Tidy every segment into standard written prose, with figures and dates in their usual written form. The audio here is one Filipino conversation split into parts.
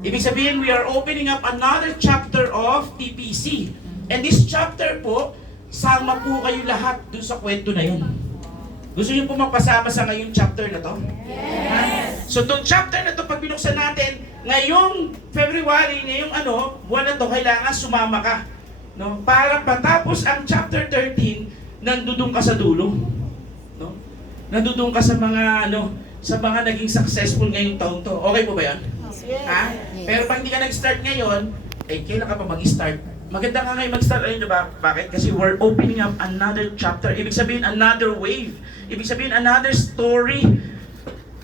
Ibig sabihin, we are opening up another chapter of TPC. And this chapter po, sama po kayo lahat dun sa kwento na yun. Gusto niyo po magpasama sa ngayong chapter na to? Yes! So, itong chapter na to, pag binuksan natin, ngayong February, ngayong buwan na to, kailangan sumama ka. No? Para patapos ang chapter 13, nandudong ka sa dulo. No? Nandudong ka sa mga, sa mga naging successful ngayong taon to. Okay po ba yan? Ha? Pero pag hindi ka nag-start ngayon, kailan ka pa mag-start? Maganda nga ngayon mag-start. Ayun ba? Bakit? Kasi we're opening up another chapter. Ibig sabihin, another wave. Ibig sabihin, another story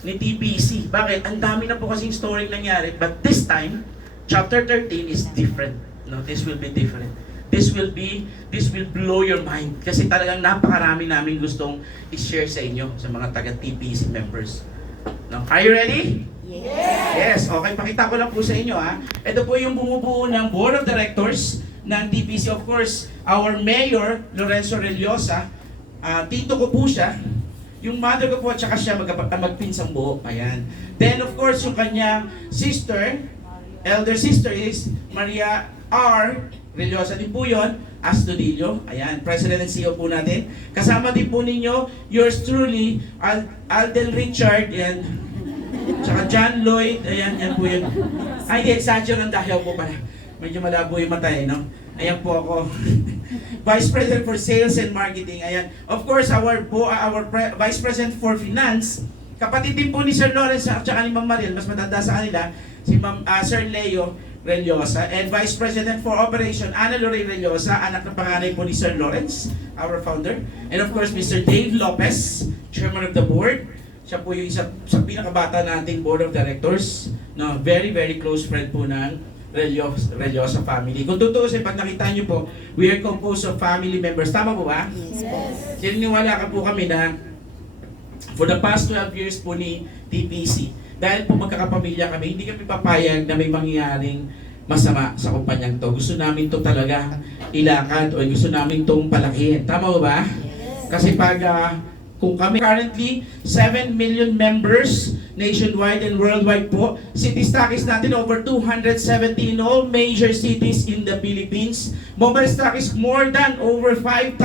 ni TPC. Bakit? Ang dami na po kasing story nangyari. But this time, chapter 13 is different. No, this will be different. This will blow your mind. Kasi talagang napakarami namin gustong i-share sa inyo, sa mga taga-TPC members. No? Are you ready? Yes. Okay, pakita ko lang po sa inyo ha. Ito po yung bumubuo ng Board of Directors ng TPC. Of course, our Mayor, Lorenzo Rellosa, tito ko po siya. Yung mother ko po at saka siya magpinsang buo. Ayan. Then of course, yung kanyang sister, elder sister is Maria R. Rellosa din po yun. Astudillo. Ayan, President and CEO po natin. Kasama din po ninyo, yours truly, Alden Richard, and tsaka John Lloyd, ayan, yan po yun. Ay, hindi, Sancho ng Dahiaw po pala. Medyo malabo yung mata no? Ayan po ako. Vice President for Sales and Marketing, ayan. Of course, our Vice President for Finance, kapatid din po ni Sir Lawrence at saka ni Ma'am Mariel, mas matanda sa kanila, si Sir Leo Rellosa, and Vice President for Operation, Ana Lorraine Rellosa, anak ng panganay po ni Sir Lawrence, our founder. And of course, Mr. Dave Lopez, Chairman of the Board. Siya po yung isa sa pinakabata nating Board of Directors, no, very, very close friend po ng Rellosa family. Kung tutuusin, pag nakita niyo po, we are composed of family members. Tama po ba? Yes. Sininiwala ka po kami na for the past 12 years po ni TPC, dahil po magkakapamilya kami, hindi kami papayag na may mangyayaring masama sa kumpanyang to. Gusto namin to talaga ilakad o gusto namin tong palakihin. Tama po ba? Yes. Kasi pag kung kami currently 7 million members nationwide and worldwide po, city stockies natin over 270 in all major cities in the Philippines. Mobile stockies more than over 5,000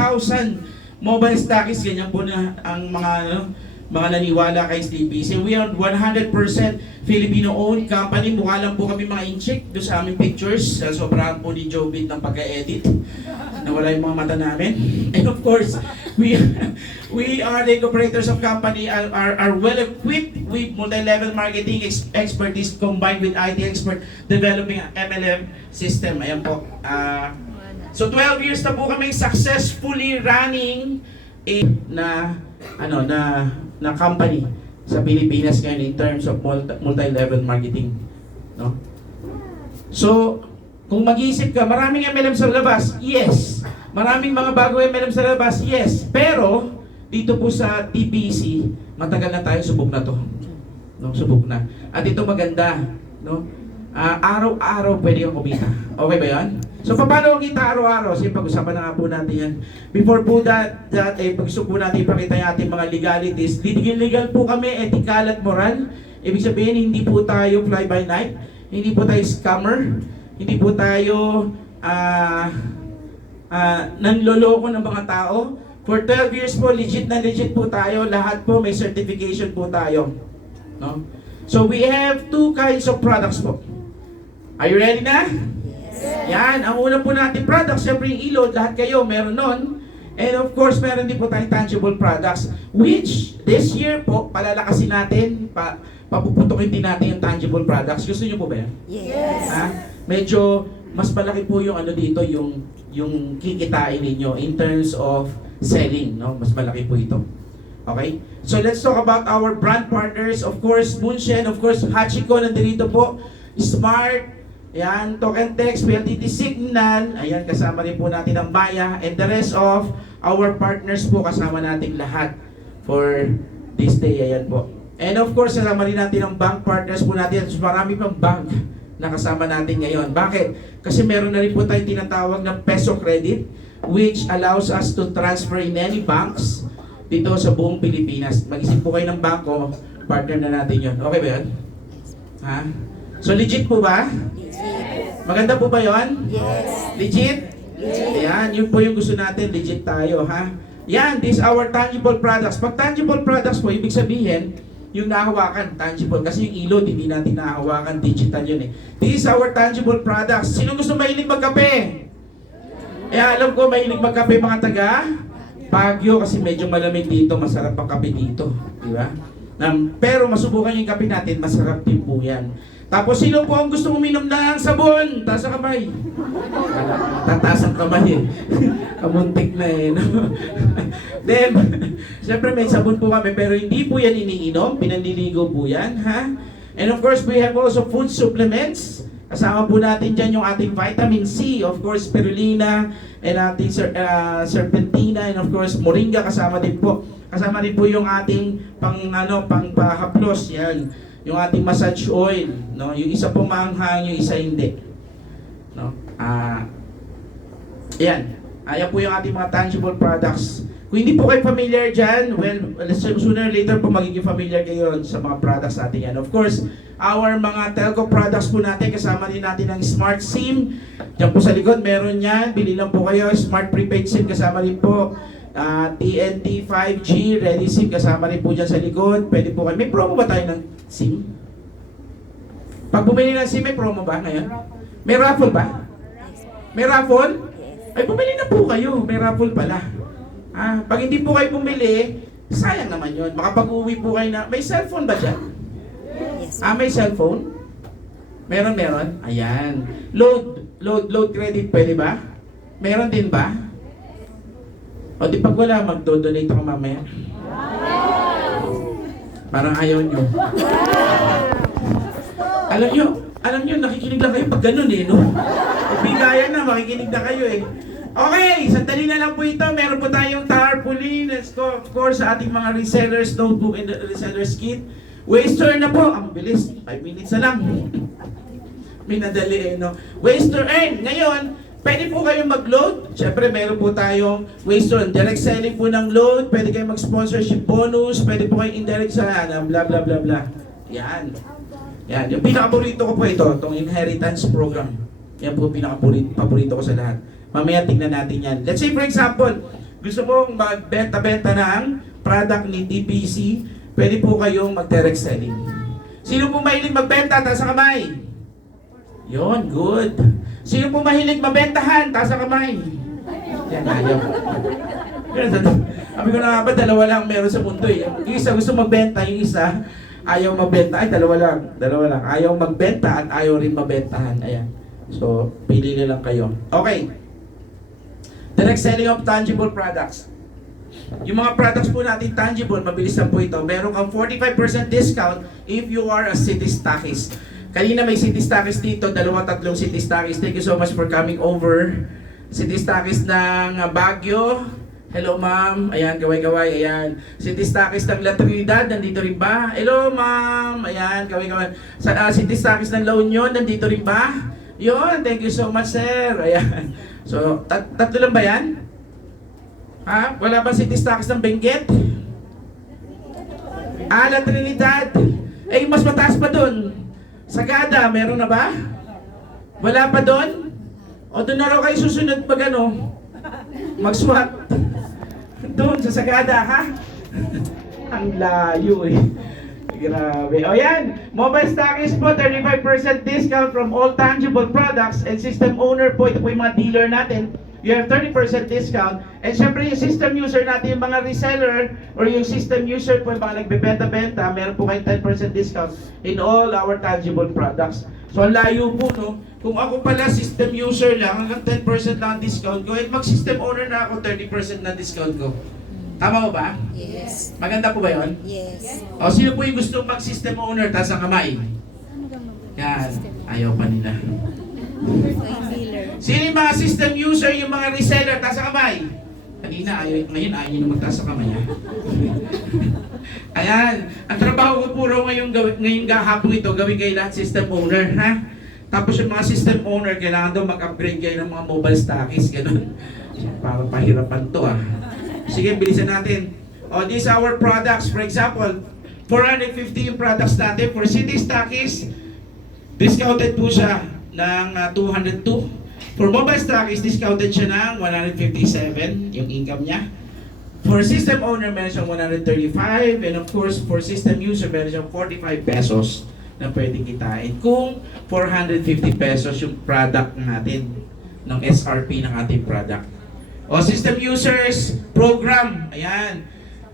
mobile stockies. Ganyan po na ang mga naniwala kay TPC. We are 100% Filipino-owned company. Mukha lang po kami mga inchik doon sa aming pictures. Sobrahan po ni Jobit ng pagka-edit. Nawala yung mga mata namin. And of course, we are the operators of company are well equipped with multi-level marketing expertise combined with IT expert developing an MLM system. Ayan po. So 12 years na po kami successfully running na company sa Pilipinas ngayon in terms of multi-level marketing. No? So, kung mag-iisip ka, maraming MLM sa labas, yes. Maraming mga bago MLM sa labas, yes. Pero, dito po sa TPC, matagal na tayo, subok na to. No, subok na. At ito maganda, no? Araw-araw pwede kang kumita. Okay ba yan? So, paano kita araw-araw? Sige, pag-usapan na nga po natin yan. Before po that pag-gusto po natin ipakita yung ating mga legalities. Legal po kami, ethical at moral. Ibig sabihin, hindi po tayo fly-by-night. Hindi po tayo scammer. Hindi po tayo nanloloko ng mga tao. For 12 years po, legit na legit po tayo. Lahat po may certification po tayo. No? So, we have two kinds of products po. Are you ready na? Yes. Yan, ang una po natin products, syempre yung ilod, lahat kayo meron nun. And of course, meron din po tayong tangible products, which this year po, palalakasin natin, papuputukin din natin yung tangible products. Gusto niyo po ba yan? Yes. Ha? Medyo, mas malaki po yung dito, yung kikitain ninyo in terms of selling, no? Mas malaki po ito. Okay? So let's talk about our brand partners. Of course, Munshen, of course, Hachiko nandito po, Smart, ayan, Token Text, PLDT Signal, ayan, kasama rin po natin ang Maya, and the rest of our partners po, kasama natin lahat for this day, ayan po. And of course, kasama rin natin ang bank partners po natin, marami pang bank na kasama natin ngayon. Bakit? Kasi meron na rin po tayong tinatawag na peso credit, which allows us to transfer in any banks dito sa buong Pilipinas. Mag-isip po kayo ng bangko, partner na natin yun. Okay ba yun? Ha? So legit po ba? Maganda po ba yon? Yes. Legit? Ayan, yun po yung gusto natin, legit tayo, ha? Yan, these our tangible products. Pag tangible products po, ibig sabihin, yung nahawakan, tangible. Kasi yung ilod, hindi natin nahawakan, digital yun eh. These our tangible products. Sino gusto mahilig magkape? Alam ko, mahilig magkape mga taga Baguio kasi medyo malamig dito, masarap ang kape dito. Di ba? Pero masubukan yung kape natin, masarap din po yan. Tapos sino po ang gusto uminom ng sabon? Taas ang kamay. Tataas ang kamay eh. Kamuntik na eh. No? Then, syempre may sabon po kami pero hindi po yan iniinom. Pinanliligo po yan. Ha? And of course, we have also food supplements. Kasama po natin dyan yung ating vitamin C, of course, spirulina, and ating serpentina, and of course, moringa kasama din po. Kasama din po yung ating pangpahaplos, yan. Yung ating massage oil, no? Yung isa po maanghang, yung isa hindi. No? Yan. Ayan po yung ating mga tangible products. Kung hindi po kayo familiar dyan, well, sooner or later po magiging familiar kayo sa mga products natin yan. Of course, our mga telco products po natin, kasama din natin ang Smart SIM. Diyan po sa likod, meron yan. Bili lang po kayo. Smart Prepaid SIM, kasama rin po. TNT 5G, Ready SIM, kasama rin po dyan sa likod. Pwede po kayo. May promo ba tayo ng SIM? Pag bumili ng SIM, may promo ba ngayon? May raffle ba? May raffle? Ay, bumili na po kayo. May raffle pala. Pag hindi po kayo bumili, sayang naman yun. Makapag-uwi po kayo na... May cellphone ba dyan? Yes. May cellphone? Meron. Ayan. Load credit, pwede ba? Meron din ba? O di pag wala, magdo-donate ako mamaya. Parang ayaw nyo. Alam nyo, nakikinig lang kayo pag ganun eh, no? Pag bigayan na, makikinig na kayo eh. Okay, sandali na lang po ito. Meron po tayong tarpaulin. Let's go, of course, sa ating mga resellers notebook and resellers kit. Waster na po. Ang bilis. 5 minutes na lang. Minadali eh, no? Waster earn. Ngayon, pwede po kayong mag-load. Siyempre, meron po tayong waster. Direct selling po ng load. Pwede kayong mag-sponsorship bonus. Pwede po kayong indirect sa blah, blah, blah, blah. Yan. Yan. Yung pinaka-paborito ko po ito, itong inheritance program. Yan po pinaka-paborito ko sa lahat. Mamaya tingnan natin yan. Let's say for example, gusto mong magbenta-benta ng product ni TPC, pwede po kayong mag-direct selling. Sino po mahilig magbenta? Taas ang kamay. Yon, good. Sino po mahilig mabentahan? Taas ang kamay. Yan, ayaw. Sabi ko na nga ba, dalawa lang meron sa mundo eh. Yung isa gusto magbenta, yung isa ayaw magbenta. Ay, dalawa lang. Ayaw magbenta at ayaw rin mabentahan. Ayan. So, pili na lang kayo. Okay. Direct selling of tangible products. Yung mga products po natin tangible, mabilis lang po ito. Meron kang 45% discount if you are a city stockist. Kanina may city stockist dito, 2-3 city stockist. Thank you so much for coming over. City stockist ng Baguio. Hello ma'am. Ayan, gaway-gaway. Ayan. City stockist ng La Trinidad, nandito rin ba? Hello ma'am. Ayan, gaway-gaway. City stockist ng La Union, nandito rin ba? Yun, thank you so much sir. Ayan. So, tatlo lang ba yan? Wala ba city stockist ng Benguet? La Trinidad. Mas mataas pa dun. Sagada, meron na ba? Wala pa dun? O doon na raw kayo susunod pag mag-swap. Doon sa Sagada, ha? Ang layo eh. Grabe. O yan, mobile stockist po, 35% discount from all tangible products and system owner po, ito po yung mga dealer natin. You have 30% discount. And syempre yung system user natin, yung mga reseller or yung system user po, yung mga nagbebenta-benta, meron po kayong 10% discount in all our tangible products. So ang layo po, no? Kung ako pala system user lang, hanggang 10% lang ang discount ko, at mag-system owner na ako, 30% na discount ko. Tama mo ba? Yes. Maganda po ba yun? Yes. O sino po yung gusto mag-system owner, taas ang kamay? Yan, ayaw pa nila. Sino yung mga system user, yung mga reseller, taas ang kamay? Kanina, ngayon ayaw nyo na magtaas ang kamay, ha? Ayan, ang trabaho ko puro ngayong hapong ito, gawin kayo lahat system owner, ha? Tapos yung mga system owner, kailangan daw mag-upgrade kayo ng mga mobile stockies, gano'n. Para pahirapan to, Sige, bilisan natin. These are our products. For example, 450 yung products natin. For city stockies, Discounted po siya ng 202. For mobile stock is discounted siya ng 157 yung income niya. For system owner, meron siyang 135. And of course, for system user, meron siyang 45 pesos na pwedeng kitain. Kung 450 pesos yung product natin, ng SRP ng ating product. O system users program, ayan.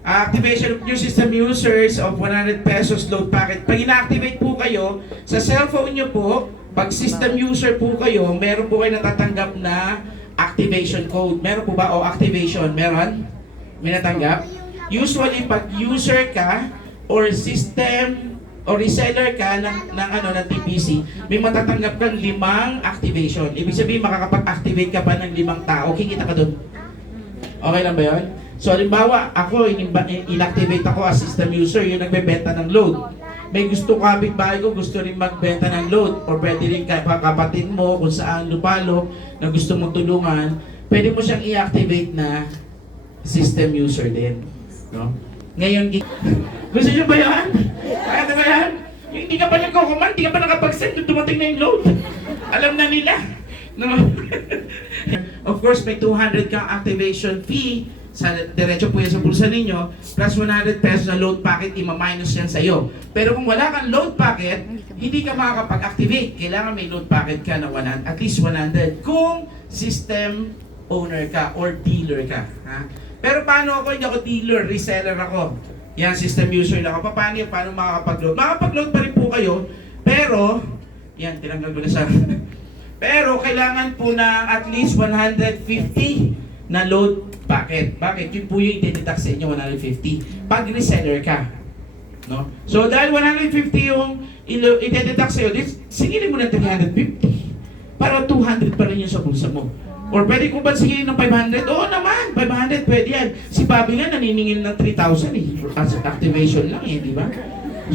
Activation of new system users of 100 pesos load packet. Pag ina-activate po kayo, sa cellphone nyo po, pag system user po kayo, meron po kayo natatanggap na activation code. Meron po ba? O activation, meron? May natanggap? Usually, pag user ka, or system, o reseller ka ng TPC, may matatanggap kang 5 activation. Ibig sabihin, makakapag-activate ka pa ng 5 tao, kikita ka doon. Okay lang ba yun? So, halimbawa, ako, inactivate ako as system user, yung nagbebenta ng load. May gusto kapitbahay ko, gusto rin magbenta ng load, or pwede rin kapatid mo kung saan lupalop na gusto mong tulungan, pwede mo siyang i-activate na system user din. No? Ngayon, gusto nyo ba yan? Kaya ba yan? Yung hindi ka pa nagko-command, hindi ka pa nakapag-send, dumating na yung load. Alam na nila. No? Of course, may 200 kang activation fee, sa diretso po yan sa bulsa ninyo, plus 100 pesos na load packet, ima-minus yan sa'yo. Pero kung wala kang load packet, hindi ka makakapag-activate. Kailangan may load packet ka na 100, at least 100 kung system owner ka or dealer ka. Ha? Pero paano ako? Hindi ako dealer, reseller ako. Yan, system user lang ako. Paano yan? Paano makakapag-load? Makakapag-load pa rin po kayo, pero, yan, tinanggal ko na sa... Pero kailangan po na at least 150 na load packet. Bakit? Yun po yung i-deduct sa inyo, 150. Pag reseller ka. No? So dahil 150 yung i-deduct sa iyo, singilin mo na 350. Para 200 pa rin yun sa bulsa mo. Or pwede ko ba singilin ng 500? Oo naman, 500 pwede yan. Si Bobby nga naniningil ng 3,000 eh. As activation lang eh, di ba?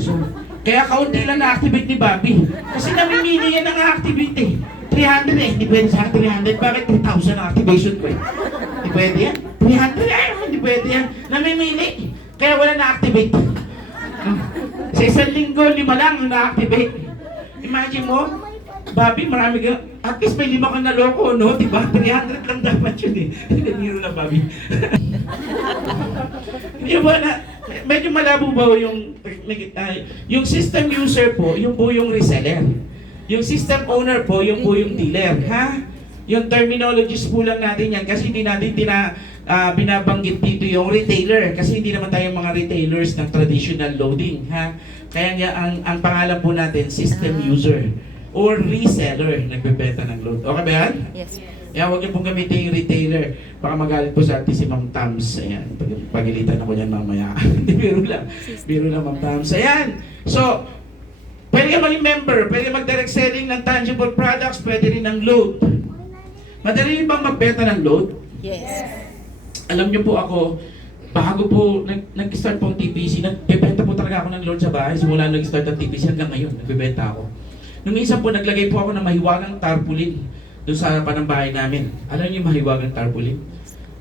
So, kaya kaunti lang na-activate ni Bobby. Kasi namimili yan ng activate eh. 300 eh, hindi pwede sa 300. Bakit 3,000 ang activation ko eh? Hindi pwede yan. 300 eh, hindi pwede yan. Namimili. Kaya wala na-activate. Sa isang linggo, 5 lang na-activate. Imagine mo, Bobby, marami ka, at least may 5 kang naloko, no? Diba? 300 lang dapat yun eh. Nagiro na, Bobby. Hindi ba na, medyo malabo ba yung system user po, yung po yung reseller. Yung system owner po, yung po yung dealer, ha? Yung terminologies po lang natin yan kasi hindi natin binabanggit dito yung retailer kasi hindi naman tayo mga retailers ng traditional loading, ha? Kaya nga ang pangalan po natin, system user or reseller, nagbebenta ng load. Okay ba yan? Yes. Kaya huwag niyo pong gamitin yung retailer. Baka magalit po sa atin si Ma'am Tams. Ayan, pagilitan ako niyan mamaya. Biro lang. Biro lang, Ma'am Tams. Ayan. So, pwede ka maging member, pwede mag-direct selling ng tangible products, pwede rin ng load. Madali rin bang magbenta ng load? Yes. Alam niyo po ako, bago po nag-start po ang TPC, nagbebenta po talaga ako ng load sa bahay. Simula nag-start ang TPC hanggang ngayon, nagbebenta ako. Nung minsan po, naglagay po ako ng mahiwagang tarpaulin doon sa harapan ng bahay namin. Alam niyo yung mahiwagang tarpaulin?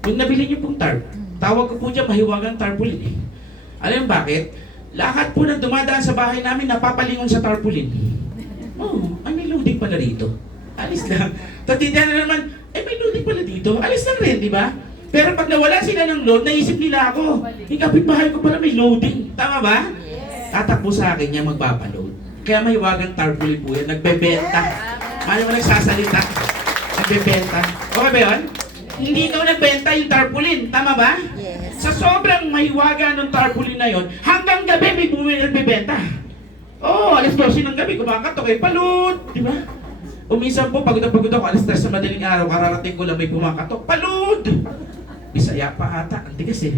Yung nabili niyo pong tarp, tawag ko po dyan mahiwagang tarpaulin eh. Alam niyo bakit? Lahat po na dumadaan sa bahay namin napapalingon sa tarpaulin. Oh, ay may loading pala dito. Alis lang. Tatindihan na naman, may loading pala dito. Alis lang rin, di ba? Pero pag nawala sila ng load, naisip nila ako, yung kapitbahay ko pala may loading. Tama ba? Yes. Tatakbo sa akin niya magpapaload. Kaya mahiwagang tarpaulin po yan, nagbebenta. Ano mo nagsasalita? Nagbebenta. Okay ba yun? Hindi ikaw nagbenta yung tarpaulin, tama ba? Yes. Sa sobrang mahiwaga ng tarpaulin na yon, hanggang gabi may bumili nagbebenta. Oh, alas 12 ng gabi, kumakatok eh, palud, di ba? O minsan po, pagod ako, alas 3 sa madaling araw, kararating ko lang may pumakatok, palud! Bisaya pa ata, ang tigas eh,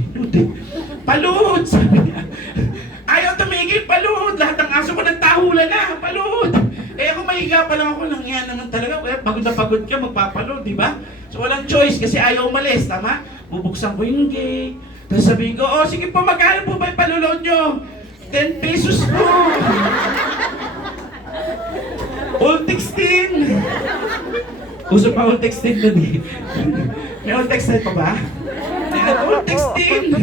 palud! Sabi niya. Ayaw tumigil, palud! Lahat ng aso ko nagtahulan na, palud! Eh ako mahiga pa lang ako, nangyan naman talaga, pagod na pagod ka, magpapalud, di ba? So walang choice kasi ayaw umalis, tama? Bubuksan ko yung gate. Tapos sabihin ko, oh sige po, magkano po ba yung palulod nyo? 10 pesos po. All texting. Uso pa all texting nun eh. May all texting pa ba? All texting.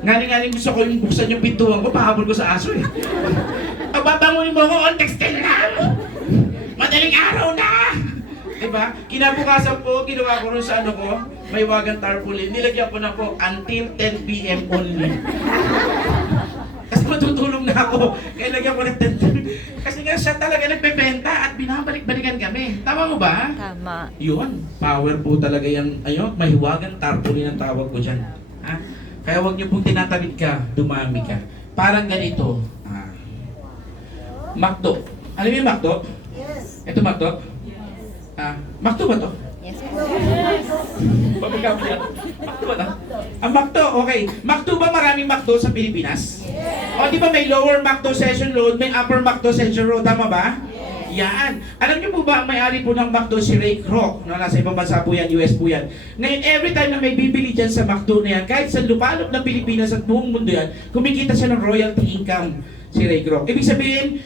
Ngaling-ngaling gusto ko yung buksan yung pintuan ko, pahabol ko sa aso eh. Babangunin mo ako, all texting na. madaling araw na! Diba? Kinabukasan po, ginawa ko rin sa ano ko, may wagang tarpaulin. Nilagyan ko na po, until 10 p.m. only. Kasi matutulog na ako. Kaya lagyan ko ng 10. Kasi nga siya talaga nagbebenta at binabalik-balikan kami. Tama mo ba? Tama. Yun, power po talaga yan. Ayun, mahiwagang tarpaulin ang tawag ko dyan. Ha? Kaya huwag niyo pong tinatawid ka, dumami ka. Parang ganito. McDo. Alam mo yung McDo? Yes. Ito McDo? McDo ba to? Yes. Babagkamo yan. McDo ba to? Ang McDo, okay. McDo ba maraming McDo sa Pilipinas? O di ba may lower McDo Session Road, may upper McDo Session Road, tama ba? Yan. Alam niyo po ba ang may-ari po ng McDo si Ray Kroc? No, nasa ibang bansa po yan, US po yan. Ngayon, every time na may bibili dyan sa McDo na yan, kahit sa lupalop ng Pilipinas at buong mundo yan, kumikita siya ng royalty income si Ray Kroc. Ibig sabihin,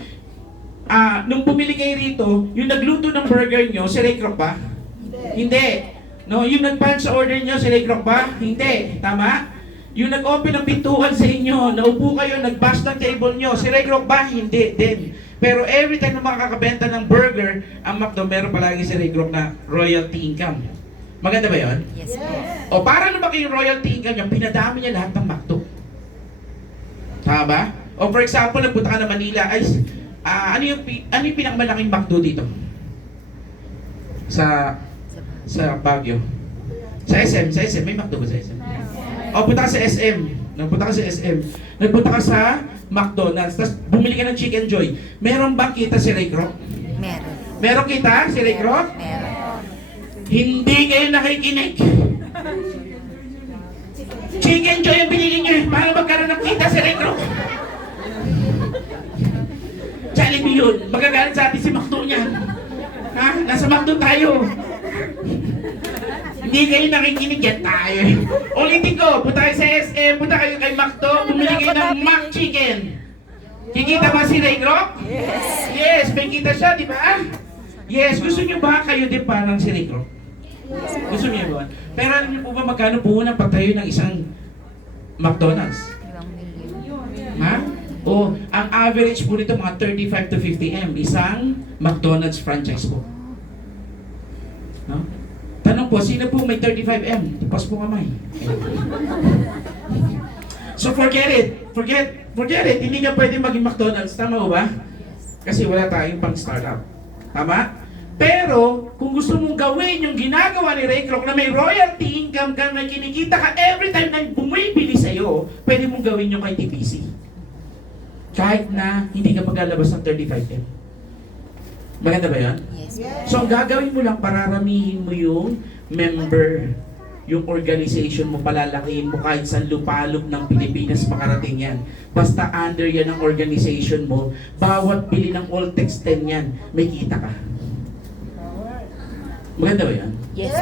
nung bumili kayo rito, yung nagluto ng burger nyo, si Ray Kroc ba? Hindi. No, yung nag-punch sa order nyo, si Ray Kroc ba? Hindi. Tama? Yung nag-open ng pintuan sa inyo, naupo kayo, nag-bash ng table nyo, si Ray Kroc ba? Hindi din. Pero every time na makakabenta ng burger, ang McDo, meron palagi si Ray Kroc na royalty income. Maganda ba yun? Yes po. O para lumaki yung royalty income niya, pinadami niya lahat ng McDo. Tama ba? O for example, nagpunta ka na Manila, ay, ano yung pinakamalaking McDo dito? Sa Baguio. Sa SM, may McDo ba sa SM? O punta ka sa SM. Nagpunta ka sa SM. Nagpunta ka sa McDonald's. Tapos bumili ka ng Chicken Joy. Meron bang kita si Ray Kroc? Meron. Meron kita si Ray Kroc? Meron. Hindi kayo nakikinig. Chicken Joy ang binili niyo. Paano magkaroon ng kita si Ray Kroc? Jollibee yun. Magagalit sa atin si McDo niyan. Ha? Nasa McDo tayo. Hindi kayo nakikinig yan tayo. Ulitin ko, punta kayo sa SM, punta kayo kay McDo, bumili kayo ng McChicken. Kikita ba si Ray Kroc? Yes. Yes, may kita siya, di ba? Yes, gusto niyo ba kayo din parang si Ray Kroc? Gusto niyo ba? Pero alam niyo po ba magkano po unang pagtayo ng isang McDonald's? 5 milyon. Ha? O, ang average po nito mga 35 to 50 M, isang McDonald's franchise po. No? Tanong po, sino po may 35 M? Tapos po kamay. So forget it. Forget it. Hindi ka pwede maging McDonald's. Tama mo ba? Kasi wala tayong pang startup. Tama? Pero, kung gusto mong gawin yung ginagawa ni Ray Kroc na may royalty income ka, may kinikita ka every time na bumibili sa'yo, pwede mong gawin yung kay TPC. Kahit na hindi ka maglalabas ng 35M. Maganda ba yan? Yes. So ang gagawin mo lang, pararamihin mo yung member, yung organization mo, palalakihin mo kahit sa lupalop ng Pilipinas makarating yan. Basta under yan ang organization mo, bawat bili ng Alltex 10 yan, may kita ka. Maganda ba yan? Yes.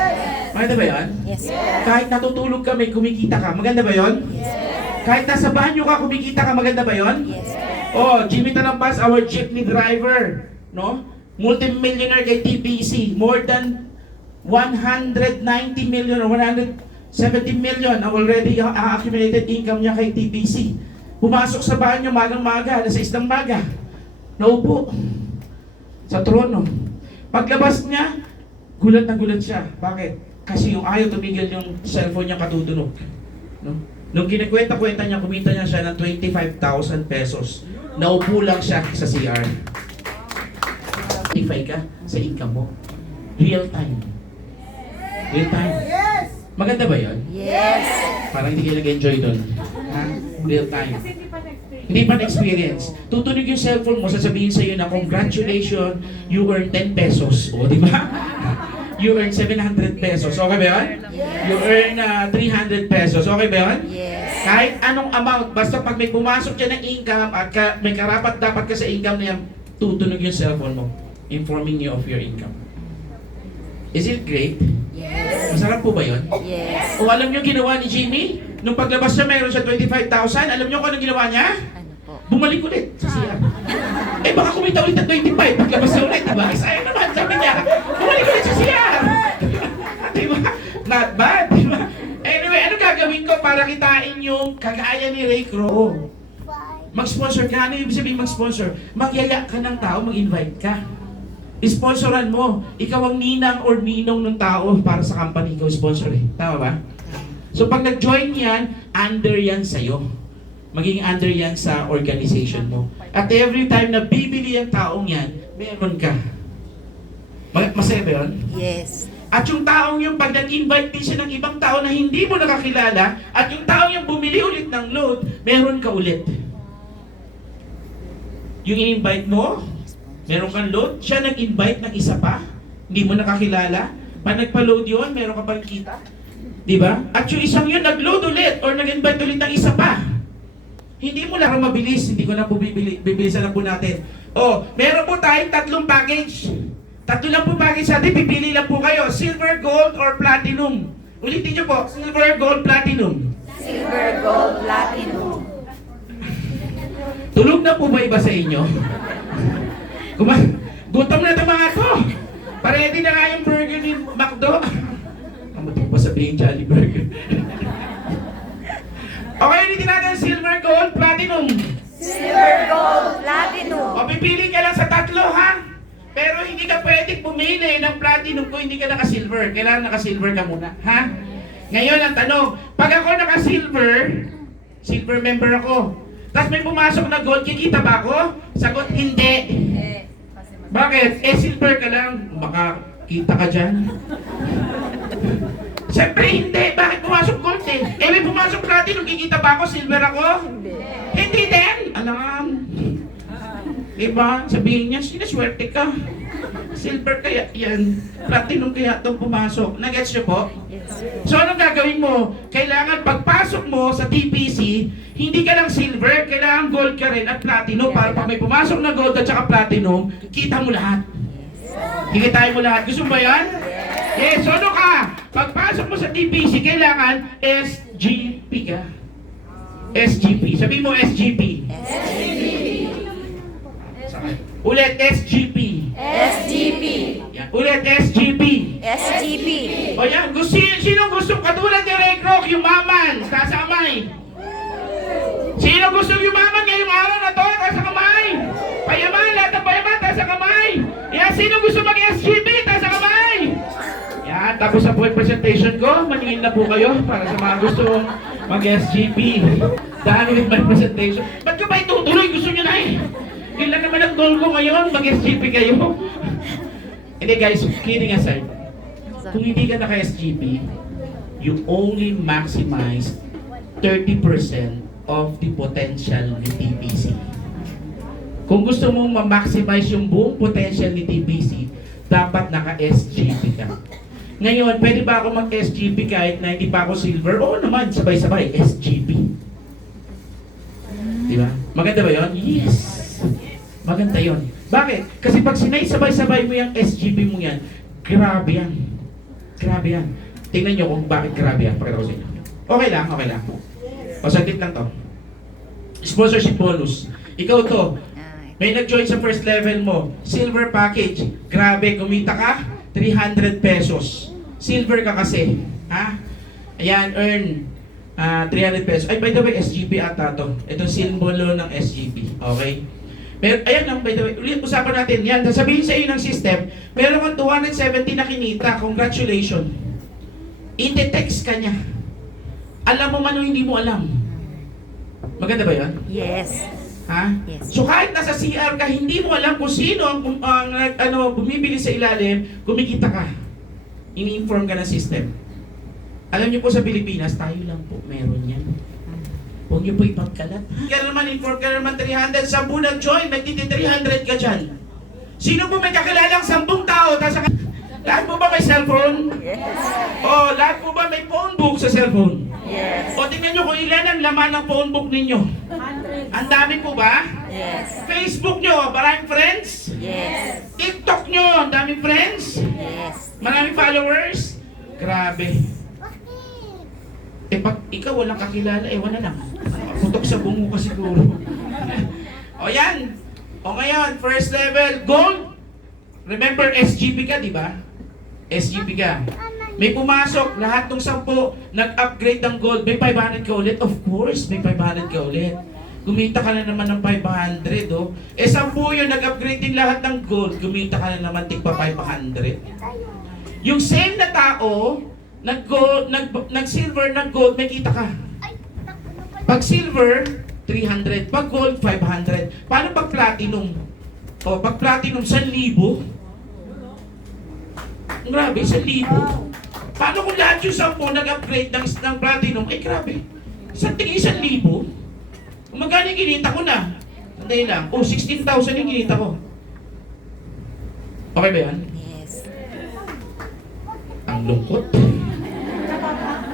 Maganda ba yan? Yes. Kahit natutulog ka, may kumikita ka. Maganda ba yon? Kahit nasa banyo ka, kumikita ka. Maganda ba yon? Yes. Oh, Jimmy Talambas, our jeepney driver, no? Multi-millionaire kay TPC. More than 190 million or 170 million ang already accumulated income niya kay TPC. Pumasok sa banyo magang-maga, alas 6 ng maga. Naupo sa trono. Paglabas niya, gulat na gulat siya. Bakit? Kasi yung ayaw tumigil yung cellphone niya katutunog. No? Nung kinikwenta-kwenta niya, kumita niya siya ng 25,000 pesos. Naupo lang siya sa CR. Verify ka sa income mo. Real time. Real time. Yes. Maganda ba yun? Yes. Parang hindi kayo nag-enjoy doon. Ha? Real time. Hindi pa na-experience. Tutunog yung cellphone mo, sasabihin sa'yo na congratulations, you earn 10 pesos. O, di ba? You earn 700 pesos. Okay ba yun? You earn 300 pesos. Okay ba yun? Yes. Kahit anong amount, basta pag may pumasok dyan ng income at may karapat dapat ka sa income na yan, tutunog yung cellphone mo, informing you of your income. Is it great? Yes. Masarap po ba yun? Yes. O alam niyo ginawa ni Jimmy? Nung paglabas niya mayroon siya 25,000, alam niyo kung anong ginawa niya? Ano po? Bumalik ulit sa CR. Eh baka kumita ulit ng 25, paglabas niya ulit, diba? Eh sayang naman, sabi niya, bumalik ulit sa CR. Diba? Not bad, diba? Anyway, ano gagawin ko para kitain yung kagaya ni Ray Kroc? Mag-sponsor ka. Ano ibig sabihin mag-sponsor? Magyaya ka ng tao, mag-invite ka. Sponsoran mo. Ikaw ang ninang or ninong ng tao para sa company. Ikaw sponsor eh. Tama ba? So pag nag-join yan, under yan sa'yo. Maging under yan sa organization mo. At every time na bibili ang taong yan, meron ka. Masaya ba yun? Yes. At yung taong yung pag nag-invite din siya ng ibang tao na hindi mo nakakilala, at yung taong yung bumili ulit ng load, meron ka ulit. Yung in-invite mo, meron kang load, siya nag-invite ng isa pa, hindi mo nakakilala, pag nagpa-load yun, meron ka pang kita. Diba? At yung isang yun, nag-load ulit, or nag-invite ulit ng isa pa. Hindi mo lang mabilis, hindi ko na po bibilisan na po natin. Oh, meron po tayong 3 package. 3 lang po package sa atin, pipili lang po kayo, silver, gold, or platinum. Ulitin nyo po, silver, gold, platinum. Silver, gold, platinum. Tulog na po ba iba sa inyo? Gutom na ito mga to. Paredy na nga yung burger ni McDo. Ang matang pa sabihin Jolly Burger. Okay, ulitin natin silver, gold, platinum. Silver, gold, platinum. O pipili ka lang sa 3 ha? Pero hindi ka pwedeng pumili ng platinum kung hindi ka naka-silver. Kailangan naka-silver ka muna, ha? Ngayon ang tanong, pag ako naka-silver, silver member ako, tapos may pumasok na gold, kikita ba ako? Sagot, hindi. Bakit? Silver ka lang, baka kita ka dyan. Siyempre hindi, bakit pumasok gold eh? May pumasok platinum, kikita ba ako? Silver ako? Hindi din! Alam. Diba? Sabihin niya, sinaswerte ka. Silver kaya yan. Platinum kaya itong pumasok. Nagets niyo po? So anong gagawin mo? Kailangan pagpasok mo sa TPC, hindi ka lang silver, kailangan gold ka rin at platinum para pag may pumasok na gold at saka platinum, kita mo lahat. Kikitain mo lahat. Gusto mo ba yan? Yes. So ano ka? Pagpasok mo sa TPC, kailangan SGP ka. SGP. Sabi mo SGP. Ulit, SGP. SGP. Yan. Ulit, SGP. SGP. O yan, sino gustong katulad ni Ray Kroc, yumaman, taas sa kamay? Sino gustong yumaman ngayong araw na to, taas sa kamay? Payaman, lahat ng payaman, taas sa kamay. Yan, sino gusto mag-SGP, taas sa kamay? Yan, tapos na po yung presentation ko. Maningin na po kayo para sa mga gustong mag-SGP. Dahil with my presentation. Ba't ka ba itutuloy? Gusto nyo na eh. Yun lang naman ang goal ko ngayon, mag-SGP kayo. Hindi guys, kidding aside, kung hindi ka naka-SGP, you only maximize 30% of the potential ni TPC. Kung gusto mong ma-maximize yung buong potential ni TPC, dapat naka-SGP ka. Ngayon, pwede ba ako mag-SGP kahit na hindi pa ako silver? Oo naman, sabay-sabay, SGP. Diba? Maganda ba yun? Yes! Maganda yon. Bakit? Kasi pag sabay-sabay mo yung SGP mo yan, grabe yan. Grabe yan. Tingnan nyo kung bakit grabe yan. Pakita ko sa inyo. Okay lang, okay lang. O, saglit lang to. Sponsorship bonus. Ikaw to. May nag-join sa first level mo. Silver package. Grabe, kumita ka. 300 pesos. Silver ka kasi. Ha? Ayan, earn 300 pesos. Ay, by the way, SGP ata to. Ito simbolo ng SGP. Okay? Pero, ayan lang, by the way, ulit usapan natin. Yan, sasabihin sa iyo ng system, meron kang 270 na kinita. Congratulations. I-text ka niya. Alam mo man o hindi mo alam. Maganda ba yun? Yes. Ha? Yes. So kahit nasa CR ka, hindi mo alam kung sino ang bumibili sa ilalim, kumikita ka. Ini-inform ka ng system. Alam niyo po sa Pilipinas, tayo lang po meron yan. Huwag niyo po ipagkalat. Kaya naman, inform ka naman 300, 10 nag-join, nagtiti-300 ka dyan. Sino po may kakilalang 10 tao? Lahat po ba may cellphone? Yes. O, lahat po ba may phone book sa cellphone? Yes. O, tingnan nyo kung ilan ang laman ng phone book ninyo. Ang dami po ba? Yes. Facebook nyo, maraming friends? Yes. TikTok nyo, ang daming friends? Yes. Maraming followers? Grabe. Eh, pag ikaw walang kakilala, wala lang. Putok sa bungo ka siguro. O yan. O ngayon, first level, gold. Remember, SGP ka, di ba? SGP ka. May pumasok, lahat ng 10 nag-upgrade ng gold. May 500 ka ulit? Of course, may 500 ka ulit. kumita ka na naman ng 500, oh. Eh, 10 yun, nag-upgrade din lahat ng gold, kumita ka na naman tigpa 500. Yung same na tao, nag-gold, nag-silver, nag-gold, may kita ka. Pag silver, 300. Pag gold, 500. Paano pag platinum? O, pag platinum, 1,000. Grabe, 1,000. Paano kung lahat yung 10 nag-upgrade ng platinum? Eh, grabe. Sa tingin 1,000. Kung magkano yung kinita ko na? Sandali lang. Oh, 16,000 yung kinita ko. Okay ba yan? Yes. Ang lungkot.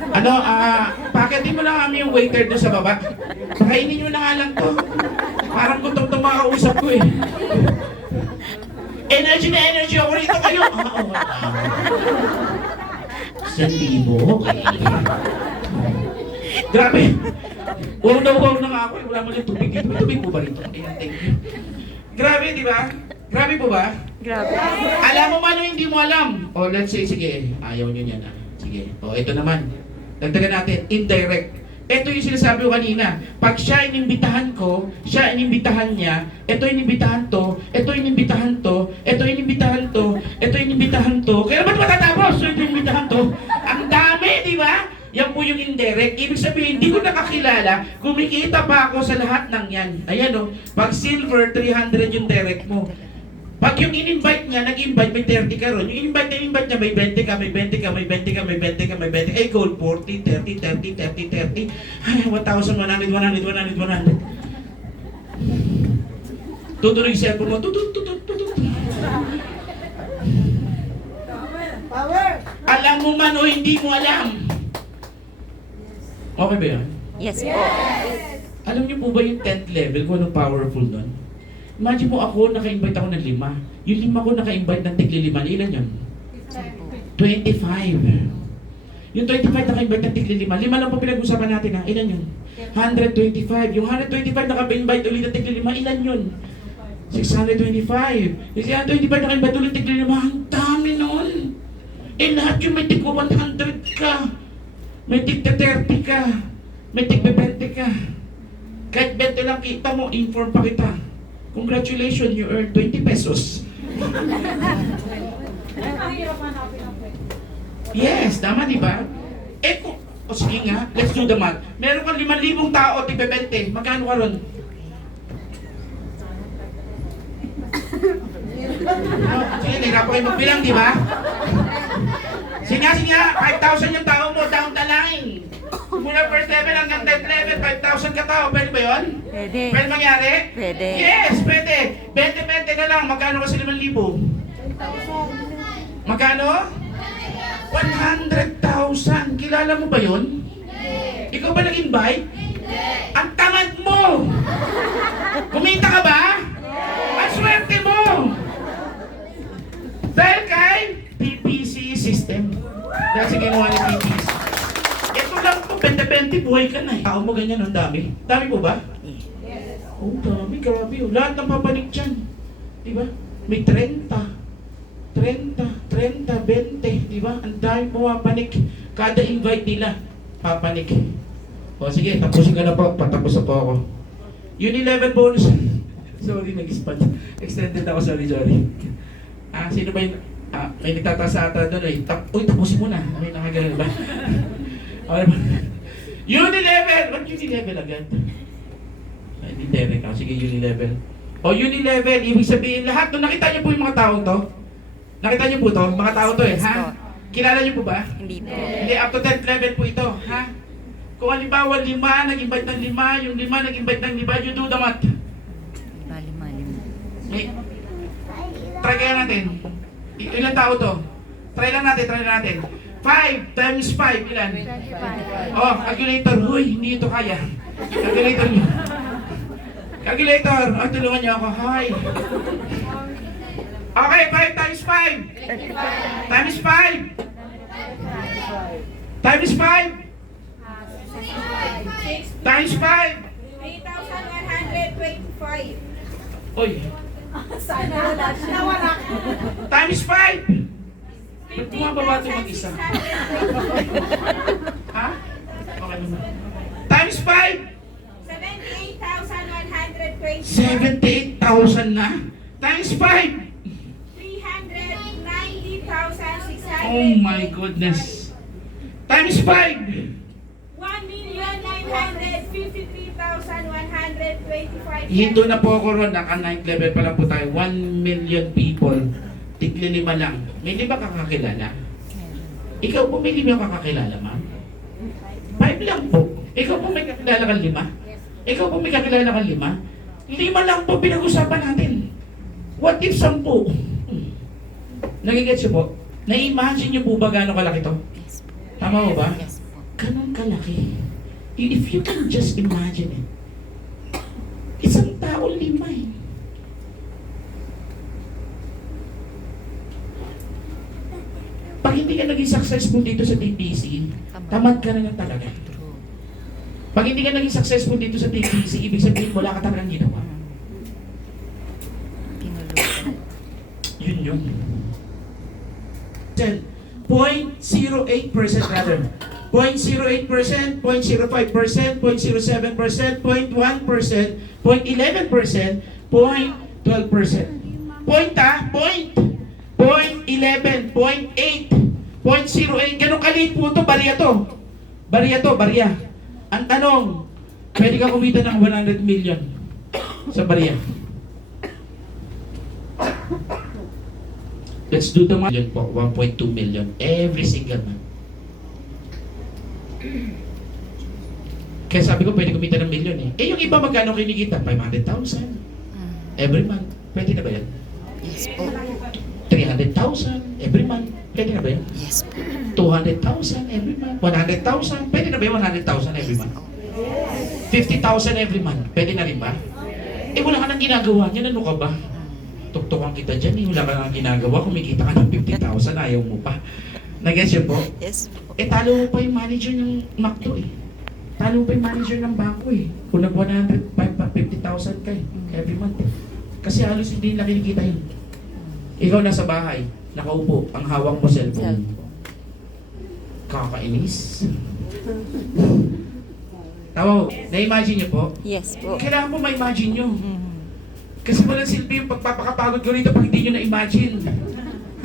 Ano, pakitin mo lang kami yung waiter doon sa baba. Pakainin nyo na nga lang to. Parang gutom itong makausap ko eh. Energy na energy ako rito kayo. Okay. 1,000, okay. Grabe. Wow na nga ako. Wala mo lang tubig dito. May tubig po ba rito? Ayan, thank you. Grabe, di ba? Grabe po ba? Grabe. Alam mo man o hindi mo alam? O, let's say, sige. Ayaw nyo yan, ah. Sige. O, ito naman. Dagdagan natin. Indirect. Ito yung sinasabi ko kanina. Pag siya inimbitahan ko, siya inimbitahan niya, ito inimbitahan to, ito inimbitahan to, ito inimbitahan to, ito inimbitahan to. Kaya ba't matatapos? So, ito inimbitahan to. Ang dami, di ba? Yan po yung indirect. Ibig sabihin, hindi ko nakakilala, kumikita pa ako sa lahat ng yan. Ayan o, pag silver, 300 yung direct mo. Pag yung in-invite niya, nag-invite, may 30 ka ron. Yung in-invite niya, may 20 ka, may 20 ka, may 20 ka, may 20 ka, may 20 ka. Eh, gold, 40, 30, 30, 30, 30. Ay, 1,100, 100. Tutuloy yung cellphone mo. Tutut. Power! Alam mo man o hindi mo alam. Okay ba yan? Yes po. Alam niyo po ba yung 10th level kung anong powerful nun? Imagine mo ako, naka-invite ako ng 5. Yung 5 ko naka-invite ng tigli-5. Ilan yun? 25. Yung 25 naka-invite ng tigli-5. 5 lang po pinag-usapan natin ha. Ilan yun? 125. Yung 125 naka-invite ulit ng tigli-5. Ilan yun? 625. Yung 625 naka-invite ulit ng tigli-5. Ang dami nun. Eh lahat yung may tig 100 ka. May tig 30 ka. May tig 20 ka. Kahit 20 lang kita mo, inform pa kita. Congratulations, you earned 20 pesos. Yes, tama di ba? Eh kung, o sige nga, let's do the math. Meron kang 5,000 tao, tig 20. Magkano ka ron? Sige, nahirapan kayo magbilang, di ba? Sige nga, 5,000 yung tao mo, down the line. Mula first level hanggang 10th level, 5,000 ka tao. Pwede ba yun? Pwede. Pwede mangyari? Pwede. Yes, pwede. 20-20 na lang. Magkano kasi 5,000? Magkano? 100,000. Kilala mo ba yun? Ikaw ba nag-invite? Ang tamad mo! Kumita ka ba? Ang swerte mo! Dahil kay PPC system. Dahil sa ginawa ni PPC. Ito lang po, 20-20, buhay ka na eh. Tao mo ganyan, ang dami. Dami po ba? Yes. Oh, dami, grabe. Oh. Lahat ng papanik dyan. Diba? May 30, 20, diba? Ang dami pumapanik. Kada invite nila, papanik. O sige, tapusin ka na po. Patapos na po ako. Uni-level bonus. Sorry, nag-spot. Extended ako, sorry. Sino ba yung... may nagtataas sa ata doon eh. Uy, tapusin mo na. May nakagano'n ba? Okay ba? Uni-level! Ba't uni-level agad? Ay, hindi direct ako. Sige, uni-level. O, uni-level, ibig sabihin lahat. Nung nakita niyo po yung mga taong to? Nakita niyo po to? Mga tao to eh, Yes ha? po. Kilala niyo po ba? Hindi po. Hindi, up to 10th level po ito, ha? Kung halimbawa 5, nag-invite ng 5, yung 5, nag-invite ng 5, you do the math. Lima. May, try kaya natin. Ilan tao to? Try lang natin. 5 times 5, ilan? Oh, calculator. Huy, hindi ito kaya. Calculator nyo. Calculator, tulungan nyo ako. Hi. Okay, 5 times 5. Times 5. Times 5. Times 5. 3,125. Oy, Sana nawala. times 5. Ba't bumababa ito mag-isa? Ha? Okay naman. Times 5. 78,000 na? Times 5! 390,600. Oh my goodness! Times 5! 1,953,125. Hinto na po ako ron, naka-9th level pa lang po tayo. 1 million people. Tigli 5 lang. May 5 kakakilala? Ikaw po may 5 kakakilala, ma'am? 5 lang po. Ikaw po may kakilala kang 5? Ikaw po may kakilala kang 5? 5 lang po pinag-usapan natin. What if 10? Nagigets niyo po? Na-imagine niyo po ba gaano kalaki to? Yes po. Tama mo ba? Yes po. Ganun kalaki. If you can just imagine it. Isang tao 5 eh. Pag hindi ka naging successful dito sa TPC, tamad ka na lang talaga. True. Pag hindi ka naging successful dito sa TPC, ibig sabihin wala ka talagang ginawa. Tinulugan. Yun yun. 0.08% rather. 0.08%, 0.05%, 0.07%, 0.1%, 0.11%, 0.12%. Point Point. 0.11, 0.8, 0.08. Ganun kaliit po ito, barya to. Ang tanong, pwede ka kumita ng 100 million sa barya. Let's do the math. Yun po, 1.2 million every single month. Kaya sabi ko, pwede kumita ng million eh. Eh yung iba magkano kinikita? 500,000 every month. Pwede na ba yan? Yes po. 300,000 every month. Pwede na ba yan? Yes po. 200,000 every month. 100,000. Pwede na ba yung 100,000 every month? 50,000 every month. Pwede na rin ba? Eh wala ka nang ginagawa niyan. Ano ka ba? Tuktukan kita dyan eh. Wala ka nang ginagawa. Kumikita ka ng 50,000. Ayaw mo pa. Nag-gets yun po? Yes po. Eh talo mo pa yung manager ng McDo eh. Talo mo pa yung manager ng bangko eh. Kung nag-150,000 ka eh. Every month eh. Kasi halos hindi nila kinikita yun. Ikaw nasa bahay, nakaupo, ang hawak mo cellphone. Kakainis. Tama mo, na-imagine niyo po? Yes po. Kailangan mo ma-imagine nyo. Kasi walang silbi yung pagpapakapagod ko rito pag hindi nyo na-imagine.